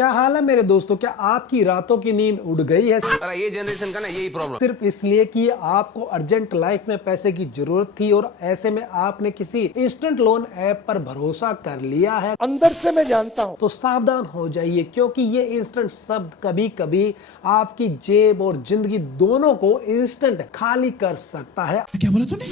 क्या हाल है मेरे दोस्तों, क्या आपकी रातों की नींद उड़ गई है? ये जनरेशन का ना यही प्रॉब्लम, सिर्फ इसलिए कि आपको अर्जेंट लाइफ में पैसे की जरूरत थी और ऐसे में आपने किसी इंस्टेंट लोन ऐप पर भरोसा कर लिया है। अंदर से मैं जानता हूं। तो सावधान हो जाइए, क्योंकि ये इंस्टेंट शब्द कभी कभी आपकी जेब और जिंदगी दोनों को इंस्टेंट खाली कर सकता है। क्या बोला तूने?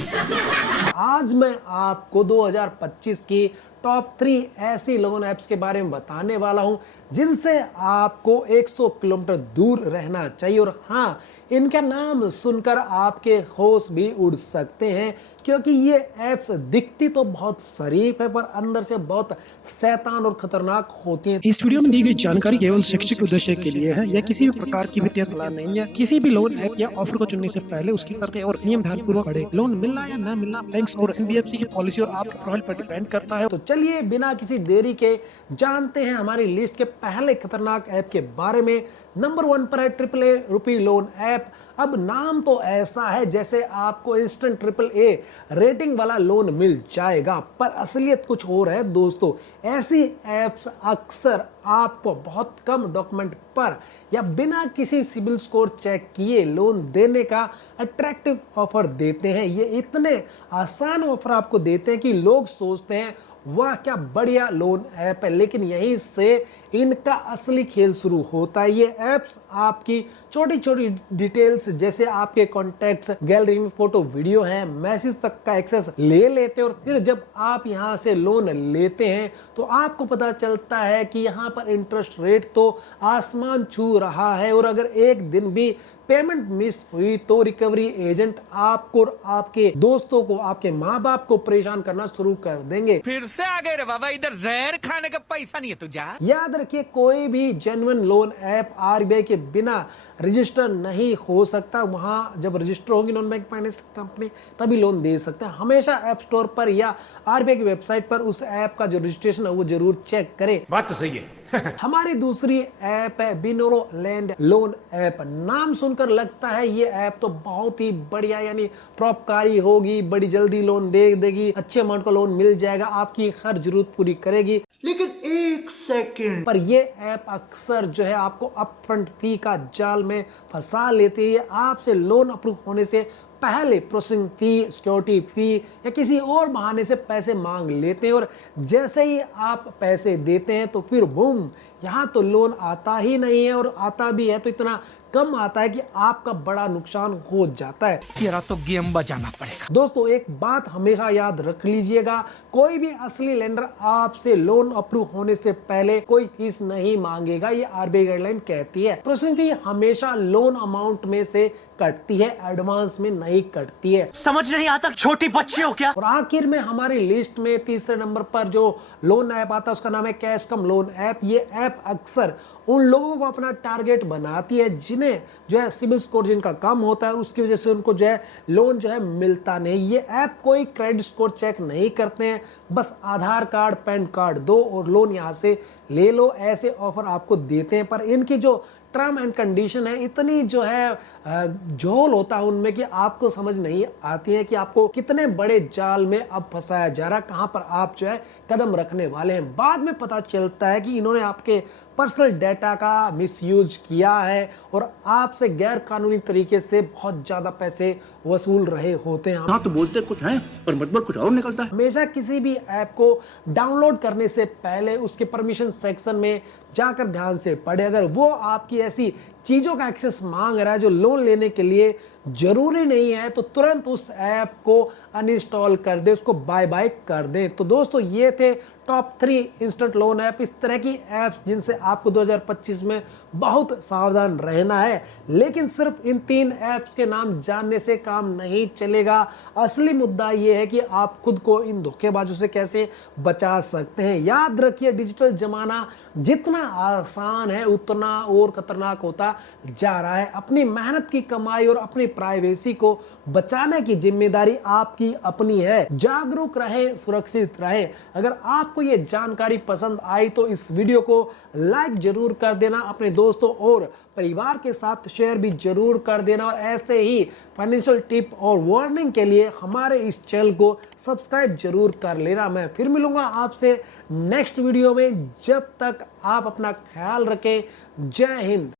आज मैं आपको 2025 की टॉप 3 ऐसी लोन ऐप्स के बारे में बताने वाला हूं जिनसे आपको 100 किलोमीटर दूर रहना चाहिए। और हाँ, इनका नाम सुनकर आपके होश भी उड़ सकते हैं, क्योंकि ये ऐप्स दिखती तो बहुत शरीफ है पर अंदर से बहुत शैतान और खतरनाक होती हैं। इस वीडियो में दी गई जानकारी केवल शैक्षिक उद्देश्य के लिए है। यह किसी भी प्रकार की वित्तीय सलाह नहीं है। किसी भी लोन ऐप या ऑफर को चुनने से पहले उसकी शर्तें और नियम ध्यानपूर्वक पढ़ें। लोन मिलना या न मिलना बैंक्स और एनबीएफसी की पॉलिसी और आपके प्रोफाइल पर डिपेंड करता है। तो चलिए बिना किसी देरी के जानते हैं हमारी लिस्ट के पहले खतरनाक ऐप के बारे में। नंबर 1 पर है AAA रुपी लोन ऐप। अब नाम तो ऐसा है जैसे आपको इंस्टेंट AAA रेटिंग वाला लोन मिल जाएगा, पर असलियत कुछ और है दोस्तों। ऐसी ऐप्स अक्सर आपको बहुत कम डॉक्यूमेंट पर या बिना किसी सिबिल स्कोर चेक किए लोन देने का अट्रैक्टिव ऑफर देते हैं। ये इतने आसान ऑफर आपको देते हैं कि लोग सोचते हैं वाह क्या बढ़िया लोन ऐप है, लेकिन यहीं से इनका असली खेल शुरू होता है। ये ऐप्स आपकी छोटी छोटी डिटेल्स जैसे आपके कॉन्टैक्ट्स, गैलरी में फोटो वीडियो है, मैसेज तक का एक्सेस ले लेते हैं और फिर जब आप यहां से लोन लेते हैं तो आपको पता चलता है कि यहां पर इंटरेस्ट रेट तो आसमान छू रहा है। और अगर एक दिन भी पेमेंट मिस हुई तो रिकवरी एजेंट आपको और आपके दोस्तों को, आपके माँ बाप को परेशान करना शुरू कर देंगे। फिर से आ गए रे बाबा, इधर जहर खाने का पैसा नहीं है तुझा। याद रखिए, कोई भी जेन्युइन लोन ऐप आरबीआई के बिना रजिस्टर नहीं हो सकता। वहां जब रजिस्टर होगी नॉन बैंक फाइनेंस कंपनी तभी लोन दे सकते हैं। हमेशा ऐप स्टोर पर या आरबीआई की वेबसाइट पर उस ऐप का जो रजिस्ट्रेशन है वो जरूर चेक करें। बात तो सही है। हमारी दूसरी ऐप है बिनोरो लैंड लोन ऐप। नाम सुनकर लगता है ये ऐप तो बहुत ही बढ़िया यानी परोपकारी होगी, बड़ी जल्दी लोन दे देगी, अच्छे अमाउंट का लोन मिल जाएगा, आपकी हर जरूरत पूरी करेगी। लेकिन एक सेकंड, पर ये ऐप अक्सर जो है आपको अपफ्रंट फी का जाल में फंसा लेती है। आपसे लोन अप्रूव होने से पहले प्रोसेसिंग फी, सिक्योरिटी फी या किसी और बहाने से पैसे मांग लेते हैं और जैसे ही आप पैसे देते हैं तो फिर बूम, यहाँ तो लोन आता ही नहीं है, और आता भी है तो इतना कम आता है कि आपका बड़ा नुकसान हो जाता है। तेरा तो गेम बजाना पड़ेगा। दोस्तों एक बात हमेशा याद रख लीजिएगा, कोई भी असली लेंडर आपसे लोन अप्रूव होने से पहले कोई फीस नहीं मांगेगा। ये आरबीआई गाइडलाइन कहती है। प्रोसेसिंग फी हमेशा लोन अमाउंट में से कटती है, एडवांस में नहीं कटती है। समझ नहीं आता, छोटी बच्ची हो क्या? और आखिर में हमारी लिस्ट में तीसरे नंबर पर जो लोन ऐप आता है उसका नाम है कैश कम लोन ऐप। ये ऐप अक्सर उन लोगों को अपना टारगेट बनाती है जिन्हें जो है सिबिल स्कोर जिनका कम होता है, उसकी वजह से उनको जो है लोन जो है मिलता नहीं। ये ऐप कोई क्रेडिट स्कोर चेक नहीं करते हैं, बस आधार कार्ड, पैन कार्ड दो और लोन यहां से ले लो, ऐसे ऑफर आपको देते हैं। पर इनकी जो टर्म एंड कंडीशन है इतनी जो है झोल होता है उनमें कि आपको समझ नहीं आती है कि आपको कितने बड़े जाल में अब फंसाया जा रहा है, कहां पर आप जो है कदम रखने वाले हैं। बाद में पता चलता है कि इन्होंने आपके पर्सनल डेटा का मिसयूज किया है और आपसे गैर कानूनी तरीके से बहुत ज्यादा पैसे वसूल रहे होते हैं। हाँ तो बोलते कुछ है पर मतलब कुछ और निकलता है। हमेशा किसी भी ऐप को डाउनलोड करने से पहले उसके परमिशन सेक्शन में जाकर ध्यान से पढ़े। अगर वो आपकी ऐसी चीजों का एक्सेस मांग रहा है जो लोन लेने के लिए जरूरी नहीं है तो तुरंत उस ऐप को अनइंस्टॉल कर दे, उसको बाय बाय कर दे। तो दोस्तों ये थे टॉप 3 इंस्टेंट लोन ऐप, इस तरह की ऐप्स जिनसे आपको 2025 में बहुत सावधान रहना है। लेकिन सिर्फ इन 3 ऐप्स के नाम जानने से काम नहीं चलेगा। असली मुद्दा ये है कि आप खुद को इन धोखेबाजों से कैसे बचा सकते हैं। याद रखिए, डिजिटल जमाना जितना आसान है उतना और खतरनाक होता जा रहा है। अपनी मेहनत की कमाई और अपनी प्राइवेसी को बचाने की जिम्मेदारी आपकी अपनी है। जागरूक रहें, सुरक्षित रहें। अगर आपको ये जानकारी पसंद आई तो इस वीडियो को लाइक जरूर कर देना, अपने दोस्तों और परिवार के साथ शेयर भी जरूर कर देना, और ऐसे ही फाइनेंशियल टिप और वार्निंग के लिए हमारे इस चैनल को सब्सक्राइब जरूर कर लेना। मैं फिर मिलूंगा आपसे नेक्स्ट वीडियो में। जब तक आप अपना ख्याल रखें। जय हिंद।